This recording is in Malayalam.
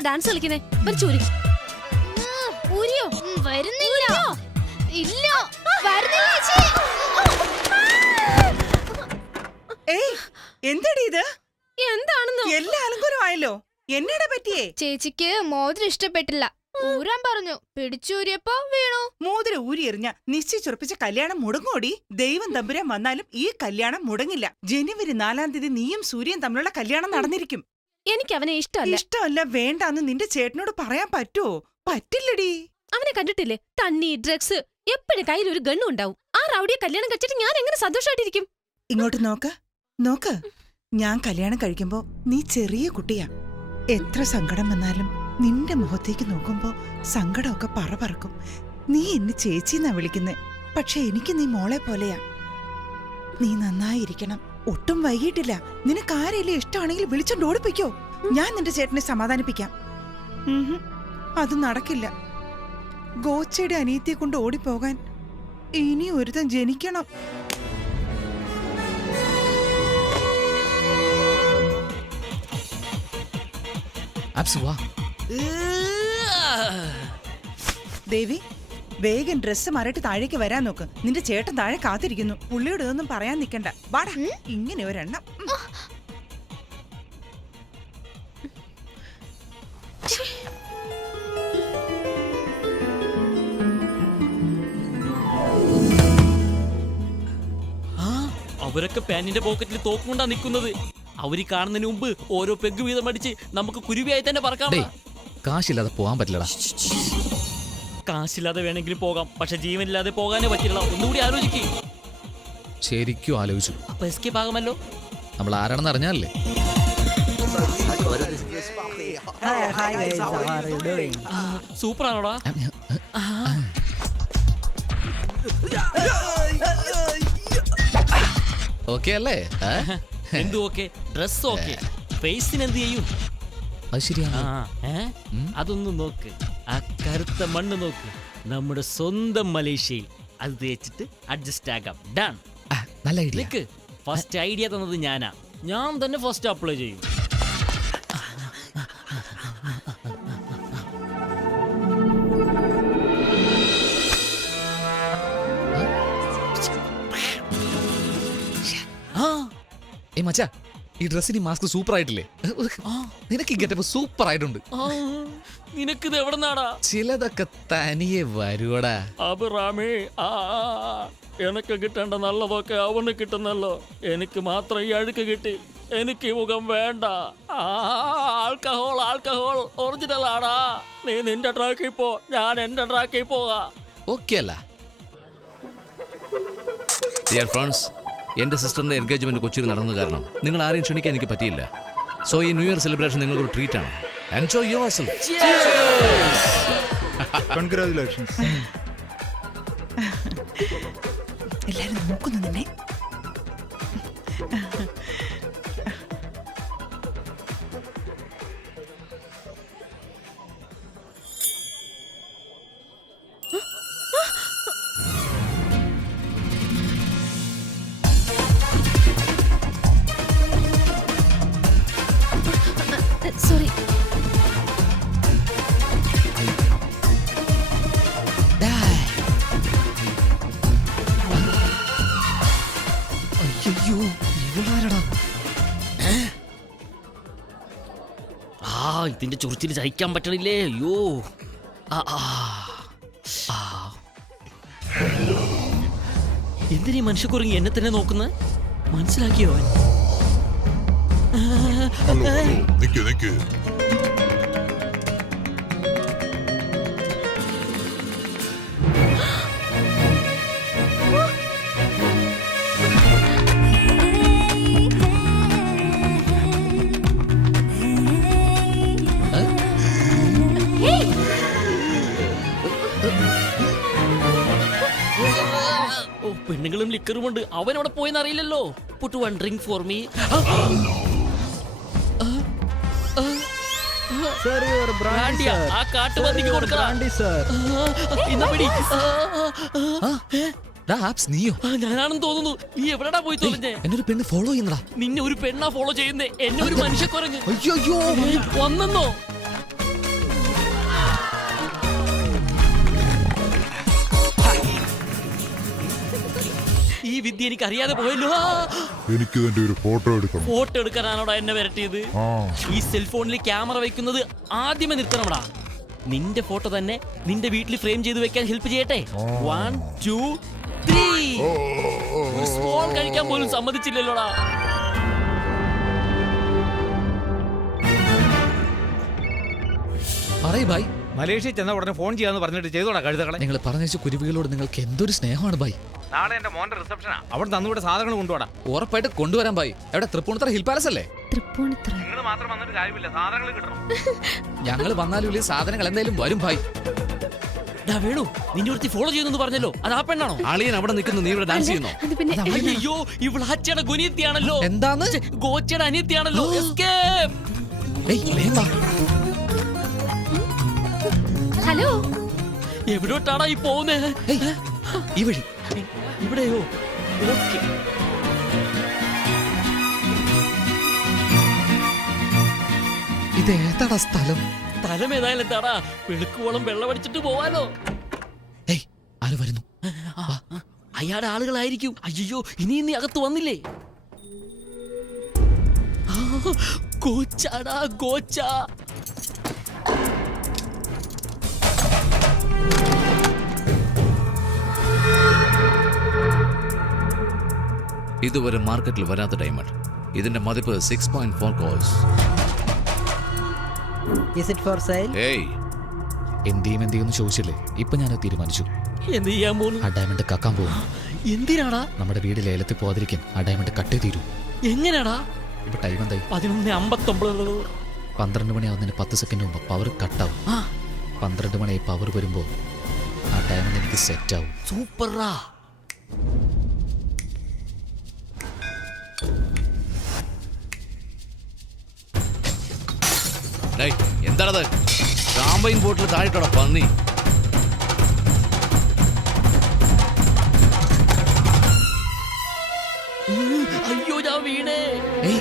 എന്തിനാ ഡാൻസ് കളിക്കുന്നേ? വലിച്ചൂരി. ഊരിയോ? വരുന്നില്ല. ഇല്ല, വരുന്നില്ല ചേച്ചി. ഏയ്, എന്താടി ഇത്? എന്താണെന്നോ? എല്ലാ അലങ്കാരമായല്ലോ. എന്നടാ പറ്റിയേ? ചേച്ചിക്ക് മോതിരം ഇഷ്ടപ്പെട്ടില്ല, ഊരാൻ പറഞ്ഞു. പിടിച്ചൂരിയപ്പോ വീണു. മോതിരം ഊരി എറിഞ്ഞ നിശ്ചയിച്ചുറപ്പിച്ച കല്യാണം മുടങ്ങോടി. ദൈവം തമ്പുരാൻ വന്നാലും ഈ കല്യാണം മുടങ്ങില്ല. ജനുവരി 4-ാം തീയതി നീയും സൂര്യൻ തമ്മിലുള്ള കല്യാണം നടന്നിരിക്കും. എനിക്ക് അവനെ ഇഷ്ടമല്ല. ഇഷ്ടമല്ല, വേണ്ടാന്ന് നിന്റെ ചേട്ടനോട് പറയാൻ പറ്റുമോ? പറ്റില്ലടി. അവനെ കണ്ടിട്ടില്ലേ? തണ്ണി, ഡ്രഗ്സ്, എപ്പോഴും കയ്യിൽ ഒരു ഗണ്ണും ഉണ്ടാവും. ആ റൗഡിയെ കല്യാണം കഴിച്ചിട്ട് ഞാൻ എങ്ങനെ സന്തോഷമായിട്ടിരിക്കും? ഇങ്ങോട്ട് നോക്ക്. ഞാൻ കല്യാണം കഴിക്കുമ്പോ നീ ചെറിയ കുട്ടിയാ. എത്ര സങ്കടം വന്നാലും നിന്റെ മുഖത്തേക്ക് നോക്കുമ്പോ സങ്കടമൊക്കെ പറക്കും. നീ എന്നെ ചേച്ചിന്നാ വിളിക്കുന്നേ, പക്ഷെ എനിക്ക് നീ മോളെ പോലെയാ. നീ നന്നായിരിക്കണം. ഒട്ടും വൈകിട്ടില്ല. നിനക്ക് ആരെങ്കിലും ഇഷ്ടമാണെങ്കിൽ വിളിച്ചോണ്ട് ഓടിപ്പിക്കോ. ഞാൻ നിന്റെ ചേട്ടനെ സമാധാനിപ്പിക്കാം. അത് നടക്കില്ല. ഗോച്ചയുടെ അനിയത്തിയെ കൊണ്ട് ഓടിപ്പോകാൻ ഇനി ഒരുത്തൻ ജനിക്കണം. ദേവി, വേഗം ഡ്രസ്സ് മാറിയിട്ട് താഴേക്ക് വരാൻ നോക്ക്. നിന്റെ ചേട്ടൻ താഴെ കാത്തിരിക്കുന്നു. പുള്ളിയോട് ഇതൊന്നും പറയാൻ നിൽക്കണ്ട. വാടാ, ഇങ്ങനെ ഒരെണ്ണം. അവരൊക്കെ പാന്റിന്റെ പോക്കറ്റിൽ തോക്കുകൊണ്ടാ നിൽക്കുന്നത്. അവര് കാണുന്നതിന് മുമ്പ് ഓരോ പെഗ് വീതം അടിച്ച് നമുക്ക് കുരുവിയായി തന്നെ പറക്കാം. കാശില്ലാതെ പോകാൻ പറ്റില്ലടാ. കാശില്ലാതെ വേണമെങ്കിലും പോകാം, പക്ഷെ ജീവനില്ലാതെ പോകാനേ പറ്റില്ല. ഒന്നുകൂടി ആലോചിക്കേ. ശരിക്കും ആലോചിച്ചു. അപ്പൊ എസ്കേപ്പ് ആകുമല്ലോ. നമ്മൾ ആരാണെന്ന് അറിഞ്ഞാലേ. സൂപ്പറാണോടാ? ഓക്കെ അല്ലേ? എന്ത് ഓക്കെ? ഡ്രസ് ഓക്കെ, ഫേസിന് എന്ത് ചെയ്യും? അത് ശരിയാണ്. അതൊന്ന് നോക്ക്. ആ കറുത്ത മണ്ണ് നോക്ക്. നമ്മുടെ സ്വന്തം മലേഷ്യയിൽ അത് തേച്ചിട്ട് അഡ്ജസ്റ്റ് ആകാം. ഡൺ. നല്ല ഐഡിയ. നിക്ക്, ഫസ്റ്റ് ഐഡിയ തന്നത് ഞാനാ. ഞാൻ തന്നെ ഫസ്റ്റ് അപ്ലൈ ചെയ്യും. മച്ചാ, ഈ ഡ്രസ്സിന് മാസ്ക് സൂപ്പർ ആയിട്ടില്ലേ? നിനക്ക് ഗെറ്റപ്പ് സൂപ്പർ ആയിട്ടുണ്ട്. നിനക്കിത് എവിടെ നിന്നാടാ? ചിലതൊക്കെ തനിയെ വരുവടാ. അബിറാമേ, എനക്ക് കിട്ടേണ്ട നല്ലതൊക്കെ അവന് കിട്ടുന്നല്ലോ. എനിക്ക് മാത്രം ഈ അഴുക്ക് കിട്ടി. എനിക്ക് ഈ മുഖം വേണ്ട. ആൽക്കഹോൾ ഒറിജിനൽ ആടാ. നീ നിന്റെ ട്രാക്കിൽ പോ, ഞാൻ എന്റെ ട്രാക്കിൽ പോകാം. ഓക്കെ അല്ല? ഡിയർ ഫ്രണ്ട്സ്, എൻ്റെ സിസ്റ്ററിൻ്റെ എൻഗേജ്മെൻറ്റ് കൊച്ചിയിൽ നടന്നത് കാരണം നിങ്ങൾ ആരെയും ക്ഷണിക്കാൻ എനിക്ക് പറ്റിയില്ല. സോ ഈ ന്യൂ ഇയർ സെലിബ്രേഷൻ നിങ്ങൾക്കൊരു ട്രീറ്റാണ്. Enjoy yourself. കൺഗ്രാറ്റുലേഷൻസ്. എല്ലാരും നോക്കുന്നു നിന്നെ. സോറി. അയ്യോ, ഇവളാരടാ? ഇതിന്റെ ചൊറിച്ചിൽ സഹിക്കാൻ പറ്റണില്ലേ? അയ്യോ. എന്തിനീ മനുഷ്യക്കുറങ്ങി എന്നെ തന്നെ നോക്കുന്നത്? മനസ്സിലാക്കിയോ അവൻ? നിക്ക്. പെണ്ണുങ്ങളും ലിക്കറുമുണ്ട്. അവൻ അവിടെ പോയെന്ന് അറിയില്ലല്ലോ. Puttu one drink for me. ആ കാട്ടുപന്നിക്ക് കൊടുക്കണം. നീയോ? ഞാനാണെന്ന് തോന്നുന്നു. നീ എവിടെടാ പോയി തോന്നുന്നേ? എന്നൊരു പെണ്ണ് ഫോളോ ചെയ്യുന്നടാ. നിന്നെ ഒരു പെണ്ണാ ഫോളോ ചെയ്യുന്നേ. എന്നെ ഒരു മനുഷ്യക്കുരങ്ങ്. അയ്യോ വന്നെന്നോ? വിദ്യ എനിക്ക് അറിയാതെ പോയല്ലോ. എനിക്ക് ഇതിന്റെ ഒരു ഫോട്ടോ എടുക്കണം. ഫോട്ടോ എടുക്കാനാണോടാ എന്നെ വരട്ടിയത്? ആ ഈ സെൽഫോണിൽ ക്യാമറ വെക്കുന്നത് ആദ്യമേ നിർത്തണമടാ. നിന്റെ ഫോട്ടോ തന്നെ നിന്റെ വീട്ടിൽ ഫ്രെയിം ചെയ്ത് വെക്കാൻ ഹെൽപ്പ് ചെയ്യട്ടെ? 1 2 3. ഒരു സ്മോൾ കഴിക്കാൻ പോലും സമ്മതിച്ചില്ലല്ലോടാ. പറയ് ഭായ്, മലേഷ്യ ചെന്ന ഉടനെ ഫോൺ ചെയ്യാന്ന് പറഞ്ഞിട്ട് ചെയ്തോടാ കഴുതകളെ. നിങ്ങൾ പറഞ്ഞ കുരുവികളോട് നിങ്ങൾക്ക് എന്തൊരു സ്നേഹമാണ് ഭായ്. നാളെ എന്റെ മോന്റെ റിസപ്ഷനാ, അവിടെ തന്നുകൂടെ സാധനങ്ങൾ കൊണ്ടുപോടാ. ഉറപ്പായിട്ട് കൊണ്ടുവരാൻ ഭായ്. എവിടെ തൃപ്പൂണിത്തറ ഹിൽ പാലസ് അല്ലേ? തൃപ്പൂണിത്തറ. നിങ്ങൾ മാത്രം വന്നിട്ട് കാര്യമില്ല, സാധനങ്ങൾ കിട്ടണം. ഞങ്ങൾ വന്നാലും സാധനങ്ങൾ എന്തായാലും വരും ഭായ്. വേണു, നിന്റെ ഒരുത്തി ഫോളോ ചെയ്യുന്നു പറഞ്ഞല്ലോ, അത് ആ പെണ്ണാണോ? അളിയൻ അവിടെ നിൽക്കുന്നു, നീ ഇവിടെ ഡാൻസ് ചെയ്യുന്നോ? അത് പിന്നെ അയ്യോ, ഇവളാച്ചയുടെ ഗുനിയത്തിയാണല്ലോ. എന്താന്ന്? ഗോച്ചയുടെ അനിയത്തിയാണല്ലോ. Escape. ഏയ്, വേഗം വാ. ഹലോ. എവിടോട്ടാടാ ഈ പോകുന്നേ? ഏയ്, ഈ വഴി. ഇവിടെയോ? ഓക്കെ. ഇത് ഏതാടാ സ്ഥലം? സ്ഥലം ഏതായാലും എന്താടാ, വെളുക്കുവോളം വെള്ളമടിച്ചിട്ട് പോവാലോ. ഏയ്, ആര് വരുന്നു? അയാളുടെ ആളുകളായിരിക്കും. അയ്യോ, ഇനി നീ അകത്ത് വന്നില്ലേ? ഗോച്ചാടാ, ഗോച്ച. ഇതുവരെ മാർക്കറ്റിൽ വരാത്ത ഡയമണ്ട്. ഇതിന്റെ മതിപ്പ് 6.4 crores. Is it for sale? ഏയ്, എന്തെയ്യും ചോദിച്ചില്ലേ? ഇപ്പൊ ഞാൻ തീരുമാനിച്ചു. എന്ത് ചെയ്യാൻ പോന്നു? ആ ഡയമണ്ട് കക്കാൻ പോകും. എന്തിനാടാ? നമ്മുടെ വീട് ലേലത്തിൽ പോകാതിരിക്കാൻ ആ ഡയമണ്ട് കട്ടേ തീരൂ. എങ്ങനെയാടാ? ഇപ്പൊ ടൈം എന്തായി? 11:59. 12 മണിയാവുന്നതിന് 10 സെക്കൻഡ് മുമ്പ് പവർ കട്ടാവും. 12 മണിയായി പവർ വരുമ്പോ ആ ഡയമണ്ട് എനിക്ക് സെറ്റ് ആവും. സൂപ്പറാ. എന്താണത്? ഷാമ്പയിൻ ബോട്ടിൽ താഴെട്ടോടാ പന്നി. അയ്യോ, ഞാൻ വീണേ. ഏയ്,